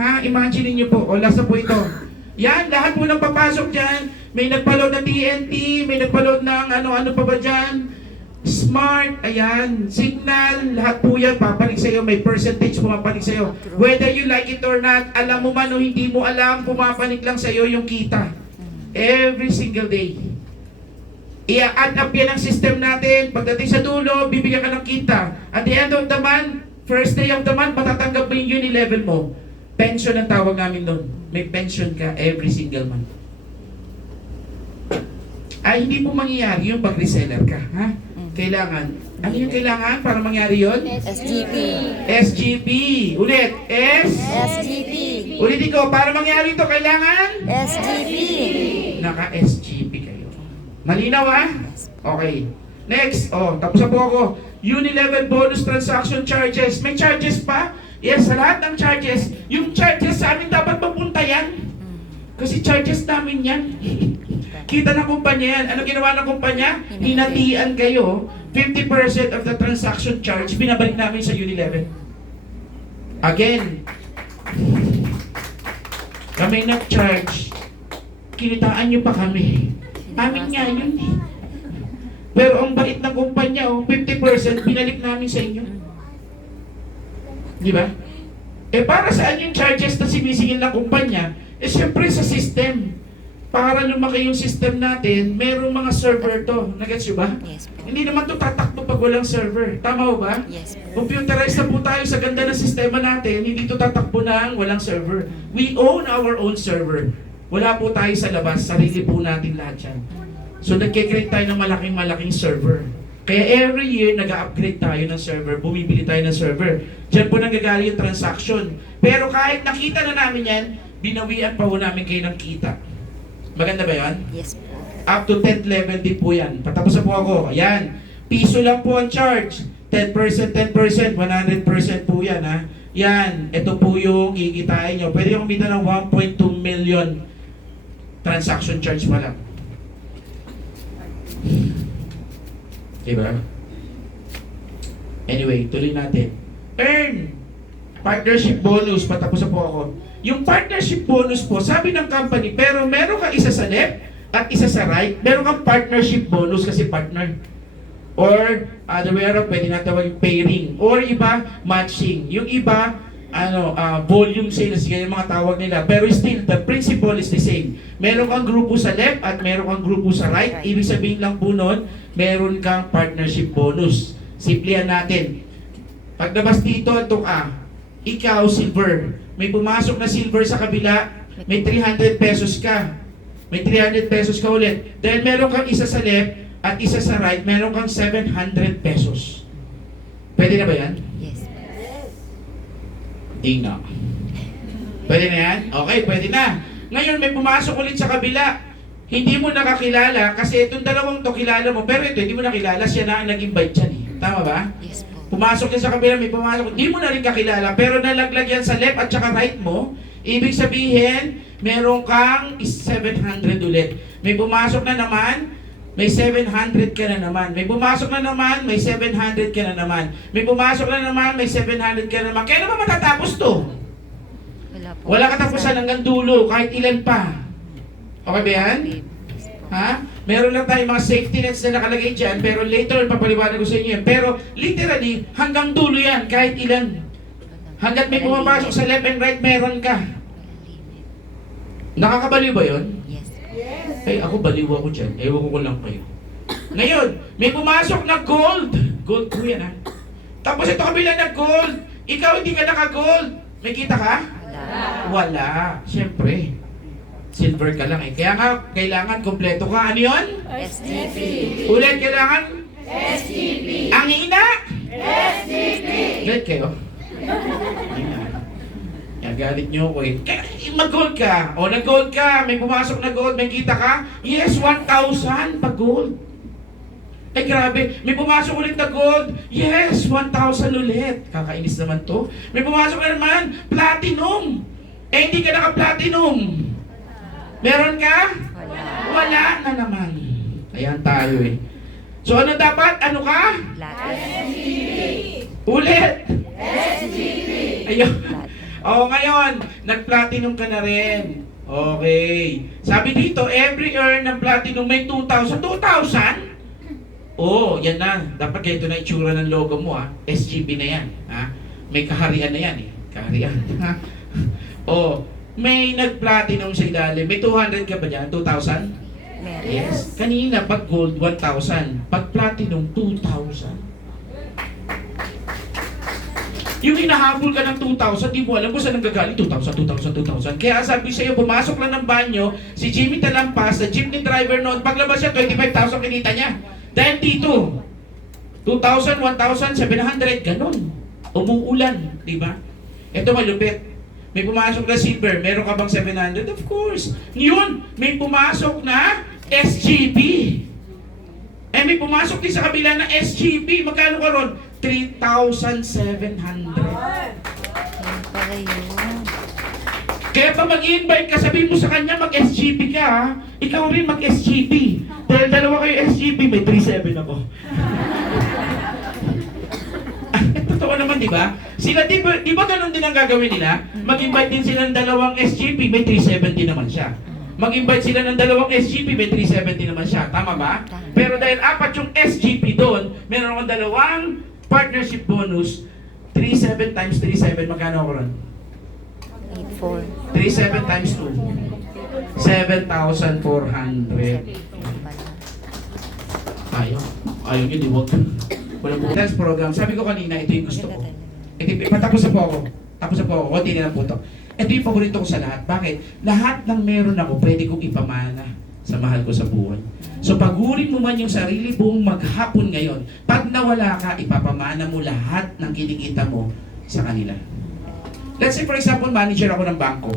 Ha? Imagine niyo po. O, lasa po ito. Yan, lahat po nang papasok dyan. May nagpa-load ng TNT, may nagpa-load ng ano-ano pa ba dyan. Smart, ayan, Signal, lahat po yan, papanig sa'yo, may percentage pumapanig sa'yo. Whether you like it or not, alam mo man o hindi mo alam, pumapanig lang sa'yo yung kita. Every single day. I-add up yan ang system natin. Pagdating sa dulo, bibigyan ka ng kita. At the end of the month, first day of the month, matatanggap mo yung uni level mo. Pension ang tawag namin doon. May pension ka every single month. Ay, hindi po mangyayari yung pag reseller ka, ha? Kailangan. Ano yung kailangan para mangyari yun? SGP. SGP. Ulit. SGP. Ulitin ko, para mangyari ito, kailangan? SGP. Naka-SGP kayo. Malinaw, ha? Okay. Next. Oh, tapos na po ako. Uni-level bonus transaction charges. May charges pa? Yes, sa lahat ng charges. Yung charges sa amin dapat mapunta yan. Kasi charges namin yan. Kita ng kumpanya yan. Ano ginawa ng kumpanya? Hinatian kayo. 50% of the transaction charge, binabalik namin sa Uni-level. Again, kami nag-charge. Kinitaan nyo pa kami. Amin nga yun eh. Pero ang bait ng kumpanya, 50% binalik namin sa inyo. Di ba? Eh para saan yung charges na sinisingil ng kumpanya? Eh syempre sa system. Para lumaki yung system natin, merong mga server to. Nagets nyo ba? Yes po. Hindi naman to tatakbo pag walang server. Tama ho ba? Yes po. Computerized na po tayo sa ganda ng sistema natin, hindi to tatakbo ng walang server. We own our own server. Wala po tayo sa labas, sarili po natin lahat yan. So nagkikreate tayo ng malaking server. Kaya every year, nag-upgrade tayo ng server, bumibili tayo ng server. Diyan po nanggagaling yung transaction. Pero kahit nakita na namin yan, binawian pa po namin kayo ng kita. Maganda ba yan? Yes po. Up to 10th level din po yan. Patapos na po ako. Ayan. Piso lang po ang charge. 10%, 100% po yan, ha. Yan. Ito po yung kikitain nyo. Pwede yung kumita ng 1.2 million transaction charge pa lang. Diba? Anyway, tuloy natin. Earn partnership bonus. Patapos na po ako. Yung partnership bonus po, sabi ng company, pero meron kang isa sa left at isa sa right, meron kang partnership bonus kasi partner. Or, other way around, pwede natawag yung pairing. Or iba, matching. Yung iba, volume sales, yan yung mga tawag nila. Pero still, the principle is the same. Meron kang grupo sa left at meron kang grupo sa right. Ibig sabihin lang po nun, meron kang partnership bonus. Simplihan natin. Paglabas dito, itong ikaw, silver. May pumasok na silver sa kabila, may 300 pesos ka. May 300 pesos ka ulit. Dahil meron kang isa sa left at isa sa right, meron kang 700 pesos. Pwede na ba yan? Yes. Di na. Pwede na yan? Okay, pwede na. Ngayon, may pumasok ulit sa kabila. Hindi mo nakakilala kasi itong dalawang to kilala mo. Pero ito, hindi mo nakilala. Siya na ang nag-invite dyan eh. Tama ba? Yes po. Pumasok yan sa kabila, may pumasok. Hindi mo na rin kakilala. Pero nalaglag yan sa left at saka right mo. Ibig sabihin, meron kang 700 ulit. May pumasok na naman, may 700 ka na naman. May pumasok na naman, may 700 ka na naman. May pumasok na naman, may 700 ka na naman. Kaya naman matatapos to? Wala po. Wala katapusan hanggang dulo, kahit ilan pa. Okay ba yan? Ha? Meron lang tayong mga safety nets na nakalagay dyan, pero later papaliwanag ko sa inyo yan. Pero literally, hanggang dulo yan, kahit ilan. Hanggat may pumapasok sa left and right, meron ka. Nakakabaliw ba yun? Yes. Ay, ako baliw ako dyan. Ewan ko lang kayo. Ngayon, may pumasok na gold. Gold po yan ha. Tapos ito kabila na gold. Ikaw hindi ka naka-gold. May kita ka? Wala. Wala. Siyempre. Silver ka lang eh. Kaya nga, kailangan kompleto ka. Ano yun? SGP. Ulit, kailangan? SGP. Ang ina? SGP. Galit kayo? Yan, galit nyo ako eh. Mag-gold ka. O, nag-gold ka. May pumasok na gold. May kita ka? Yes, 1,000 pag gold. Eh grabe, may pumasok ulit na gold. Yes, 1,000 ulit. Kakainis naman to. May pumasok na naman, platinum. Eh hindi ka naka-platinum. Meron ka? Wala. Wala na naman. Ayan tayo eh. So ano dapat? Ano ka? Lahat. Ulit. SGP. Ayun. O ngayon, nag-platinum ka na rin. Okay. Sabi dito, every earn ng platinum may 2,000. 2,000? Oo, yan na. Dapat ganito na itsura ng logo mo ha. SGB na yan. Ha? May kaharian na yan eh. Kaharian. Ha? Oo. May nag-platinum sa ilalim. May 200 ka ba dyan? 2,000? Meron. Yes. Kanina, pag gold, 1,000. Pag platinum, 2,000. Yung hinahabol ka ng 2,000, di mo alam kung saan nanggagaling 2,000, 2,000, 2,000. Kaya sabi sa'yo, pumasok lang ng banyo, si Jimmy Talampas, sa jeepney driver noon, paglabas siya, 25,000 kinita niya. Dahil dito, 2,000, 1,700, ganun. Umuulan, di ba? Ito malupit. May pumasok na silver, meron ka bang 700? Of course. Yun, may pumasok na SGP. Eh may pumasok din sa kabila na SGP. Magkano ka ron? 3,700. Yan pala yun. Kaya pa mag-invite ka, sabihin mo sa kanya mag-SGP ka ha. Ikaw rin mag-SGP. Dahil dalawa kayo SGP, may 3,700 ako. Totoo naman, di ba? Sila, di ba ganun din ang gagawin nila? Mag-invite din sila ng dalawang SGP, may 370 naman siya. Mag-invite sila ng dalawang SGP, may 370 naman siya. Tama ba? Pero dahil apat yung SGP doon, meron akong dalawang partnership bonus, 37 times 37, magkano ako ron? 8-4. 37 times 2, 7,400. Ayaw yun, huwag. Walang po. Dance program. Sabi ko kanina, ito yung gusto ko. Patapos na po ako. Tapos na po ako. Kunti na lang po ito. Ito yung paborito ko sa lahat. Bakit? Lahat ng meron ako, pwede kong ipamana sa mahal ko sa buhay. So pagurin mo man yung sarili buong maghapon ngayon. Pag nawala ka, ipapamana mo lahat ng kinikita mo sa kanila. Let's say for example, manager ako ng bangko.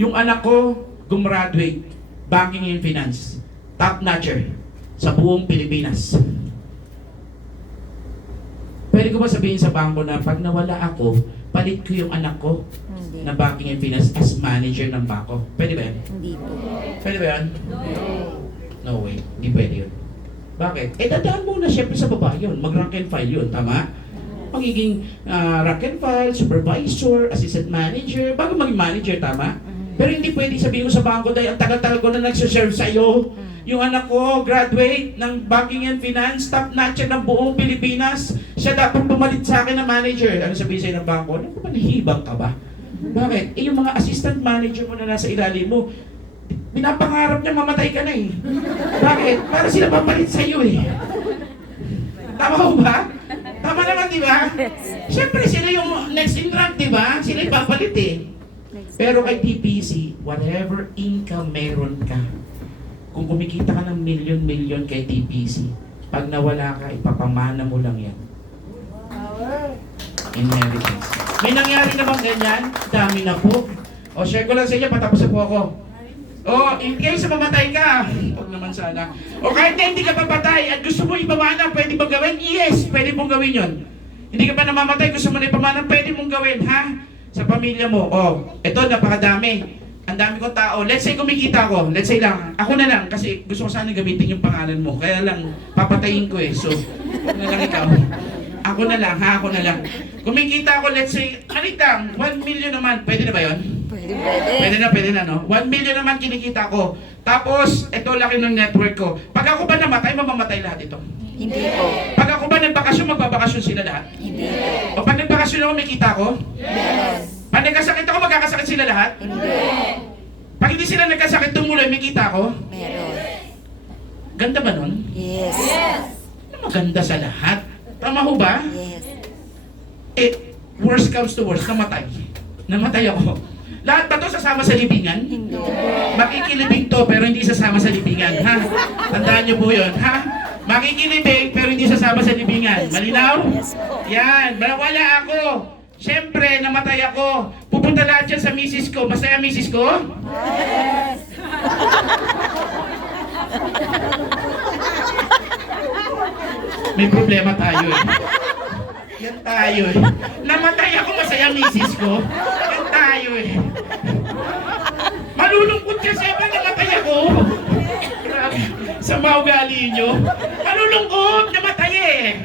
Yung anak ko, gumraduate, banking and finance. Top notcher sa buong Pilipinas. Pwede ko ba sabihin sa bangko na pag nawala ako, palit ko yung anak ko Hindi. na banking and finance as manager ng bangko? Pwede ba yan? Hindi po. Pwede ba yan? No way. Hindi pwede yun. Bakit? Eh dadaan muna siyempre sa baba yun. Mag-rank and file yun. Tama? Magiging rank and file, supervisor, assistant manager, bago maging manager, tama? Pero hindi pwede sabihin mo sa bangko dahil ang tagal-tagal ko na nagsiserve sa'yo. Yung anak ko, graduate ng banking and finance, top notch ng buong Pilipinas. Siya dapat pumalit sa akin na manager. Ano sabihin sa'yo ng bangko? Ano ba, nahihibang ka ba? Bakit? Yung mga assistant manager mo na nasa ilalim mo, pinapangarap niya mamatay ka na eh. Bakit? Para sila papalit sa'yo eh. Tama ko ba? Tama naman, di ba? Siyempre, sila yung next in rank, di ba? Sila yung papalit eh. Pero kay TPC, whatever income meron ka, kung kumikita ka ng milyon-milyon kay TPC, pag nawala ka, ipapamana mo lang yan. Inheritance. May nangyari naman ganyan, dami na po. O, share ko lang sa inyo, patapos na po ako. O, in case mamatay ka, huwag naman sana. O kahit na hindi ka papatay at gusto mo ipamana, pwede bang gawin? Yes, pwede mong gawin yun. Hindi ka pa namamatay, gusto mo na ipamana, pwede mong gawin, ha? Sa pamilya mo. O, eto, napakadami. Ang dami kong tao. Let's say kumikita ako. Let's say lang. Ako na lang kasi gusto ko sana gamitin yung pangalan mo. Kaya lang, papatayin ko eh. So, ako na lang ikaw. Ako na lang, ha? Ako na lang. Kumikita ako, let's say, lang, 1 million naman. Pwede na ba yun? Pwede. Pwede na, no? 1 million naman kinikita ko. Tapos, ito laki ng network ko. Pag ako ba namatay, mamamatay lahat ito. Hindi po. Pag ako ba nagbakasyon, magbabakasyon sila lahat. Hindi po. O pag nagbakasyon ako, may kita ko. Yes. Pag nagkasakit ako, magkakasakit sila lahat. Hindi. Pag hindi sila nagkasakit, tumuloy, may kita ko. Meron. Ganda ba nun? Yes. Ano maganda sa lahat? Tama ho ba? Yes. Eh, worst comes to worst, namatay. Namatay ako. Lahat ba to sasama sa libingan? Hindi. Makikilibing to pero hindi sasama sa libingan, ha? Tandaan niyo po yun, ha? Makikilibing pero hindi sasama sa libingan. Malinaw? Yes po. Yan, wala ako. Siyempre, namatay ako. Pupunta lahat yan sa misis ko. Masaya misis ko? Yes. May problema tayo eh. Yan tayo eh. Namatay ako, masaya misis ko. Yan tayo eh. Malulungkot kasi ba namatay ako? Grabe. Sama ugali nyo. Malulungkot, namatay eh.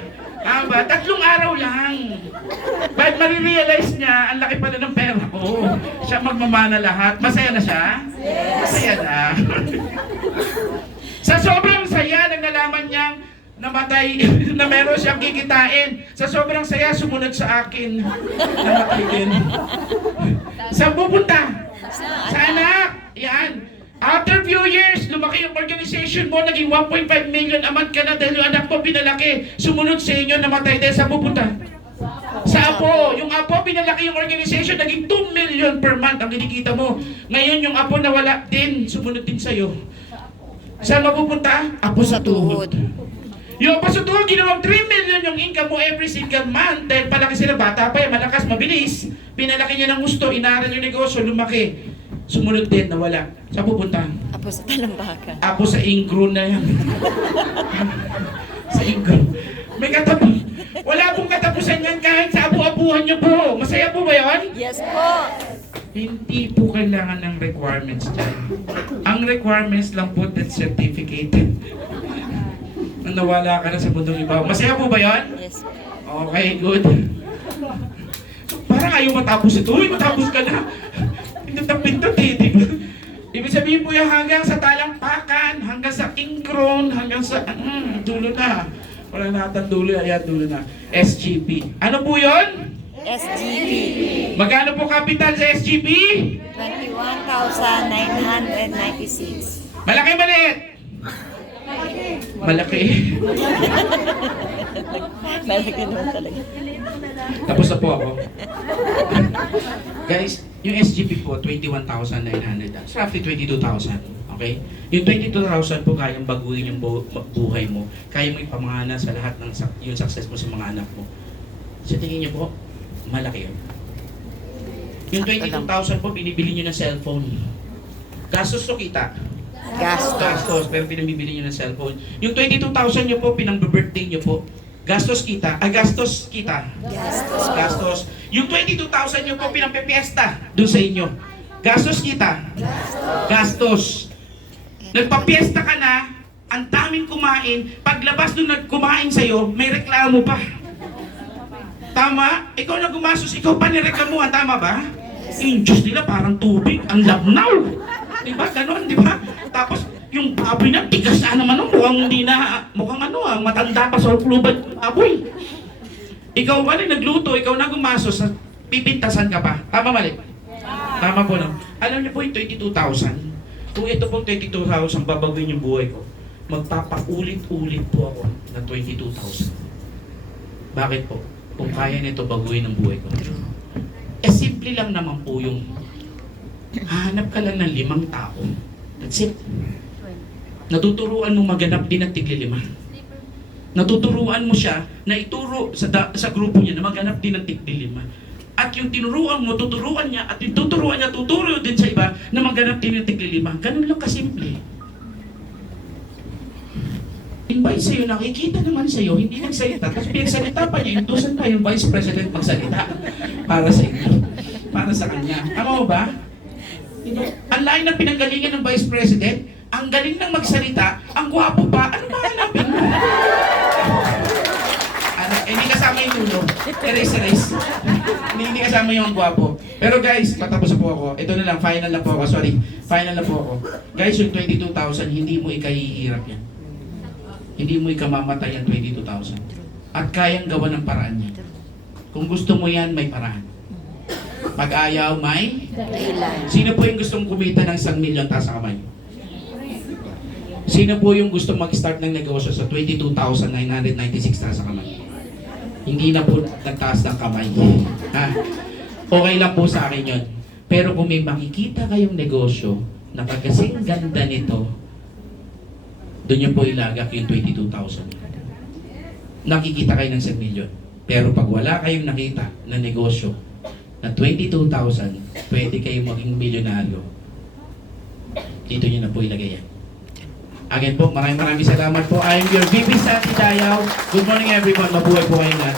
Ba? 3 araw lang. But marirealize niya, ang laki pala ng pera ko. Siya magmamana lahat. Masaya na siya? Masaya na. Sa sobrang saya, nang nalaman niyang namatay, na meron siyang kikitain. Sa sobrang saya, sumunod sa akin. Namatay din. Saan pupunta? Sa anak. Yan. After few years, lumaki yung organization mo, naging 1.5 million amount ka na dahil yung anak mo pinalaki. Sumunod sa inyo, namatay din. Saan pupunta? Sa apo. Yung apo, pinalaki yung organization, naging 2 million per month ang kinikita mo. Ngayon, yung apo nawala din, sumunod din sa'yo. Saan mapupunta? Apo sa tuhod. Yung apo sa tuhod, ginawang 3 million yung income mo every single month. Dahil palaki sila, bata pa yan, malakas, mabilis. Pinalaki niya ng gusto, inaaral yung negosyo, lumaki. Sumunod din, nawala. Saan pupunta? Apo sa talambakan. Apo sa ingro na yan. Sa ingro. May katapos. Wala pong katapusan yan kahit sa abu-abuhan niyo po. Masaya po ba yun? Yes po. Hindi po kailangan ng requirements dyan. Ang requirements lang po death certificate. Nang nawala ka na sa mundong iba. Masaya po ba yun? Yes. Okay, good. Parang ayaw matapos ito. Uy, matapos ka na. Pindot eh. Ibig sabihin po yung hanggang sa talampakan, hanggang sa ingkron, hanggang sa dulo na. Wala na atang dulo, ayan dulo na. SGP. Ano po yun? SGP. Magkano po kapital sa SGP? 21,996. Malaki maliit? Malaki. Malaki naman talaga. Tapos na po ako. Guys, yung SGP po, 21,900. That's roughly 22,000. Okay? Yung 22,000 po kayang baguhin yung buhay mo. Kaya mo ipamangana sa lahat ng yung success mo sa mga anak mo. Sa tingin niyo po, malaki yun. Yung 22,000 po, binibili nyo ng cellphone. Gastos o kita? Gastos, pero pinabibili nyo ng cellphone. Yung 22,000 nyo po, pinang-birthday nyo po. Gastos kita. Gastos kita. Gastos. Yung 22,000 nyo po, pinang-pepiesta doon sa inyo. Gastos kita. Gastos. Nagpapiesta ka na, ang daming kumain, paglabas nung nagkumain sa'yo, may reklamo pa. Tama? Ikaw na gumastos, ikaw pa nireklamuhan, tama ba? Yung Diyos nila parang tubig, ang labnaw. Di ba? Ganon, di ba? Tapos, yung baboy na, tigas na naman, mukhang hindi na, mukhang matanda pa sa kluban yung baboy. Ikaw ba na nagluto, ikaw na gumastos, pipintasan ka pa. Tama mali? Tama po no? Alam niyo po yung 22,000. Kung ito pong 22,000, babaguhin yung buhay ko. Magpapaulit-ulit po ako ng 22,000. Bakit po? Kung kaya nito baguhin ang buhay ko. Simple lang naman po yung hanap ka lang ng 5 tao. That's it. Natuturuan mo maganap din ng tigli-5. Natuturuan mo siya na ituro sa grupo niya na maganap din ng tigli-5. At yung tinuruan mo, tuturuan niya, at yung tuturuan niya, tuturo din sa iba na maganap din ng tigli-5. Ganun lang kasimple. Invite sa'yo, nakikita naman sa'yo, hindi nagsalita. Tapos pinagsalita pa niya, indusan pa yung Vice President magsalita para sa inyo, para sa kanya. Tama mo ba? Ang lain ng pinanggalingan ng Vice President, ang galing ng magsalita, ang gwapo pa, ano ba hanapin mo? Hindi kasama yung tulong. Erase. Hindi kasama yung gwapo. Pero guys, patapos po ako. Ito na lang, final na po ako. Sorry, final na po ako. Guys, yung 22,000, hindi mo ikahihirap yan. Hindi mo ikamamatay ang 22,000. At kayang gawa ng paraan niya. Kung gusto mo yan, may paraan. Pag ayaw, may? Sino po yung gustong kumita ng 1 milyon taas sa kamay? Sino po yung gustong mag-start ng negosyo sa 22,996 taas sa kamay? Hindi na po nagtaas ng kamay. Ha? Okay lang po sa akin yun. Pero kung may makikita kayong negosyo na pagkasing ganda nito, doon niyo po ilagak yung 22,000. Nakikita kayo ng 1 milyon. Pero pag wala kayong nakita na negosyo na 22,000, pwede kayong maging milyonaryo. Dito niyo na po ilagay yan. Again po, maraming salamat po. I am your VP Santi Dayaw. Good morning everyone. Mabuhay po kayo lahat.